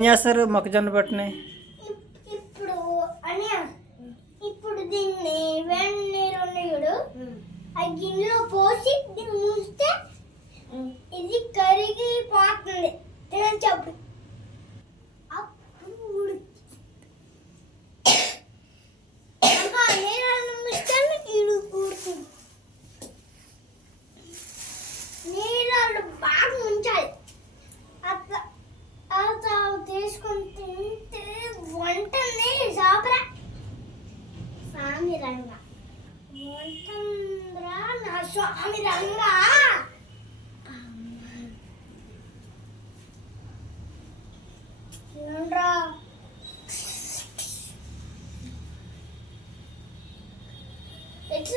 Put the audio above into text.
ఏం చేస్తారు మొక్కజొన్న పొట్టుని? ఇప్పుడు అని ఇప్పుడు దీన్ని వేడి నీరు ఉన్నాడు ఆ గిన్నెలో పోసి దీన్ని ముంచితే ఇది కరిగిపోతుంది చెప్పు. అప్పుడు నీళ్ళు ముంచితే ఇడు కూడుతుంది. నీళ్ళు బాగా ముంచాలి. తీసుకొని తింటే వంటనే సాపరా స్వామి రంగా వంటంద్రా నా స్వామి రంగా రా ఇట్స్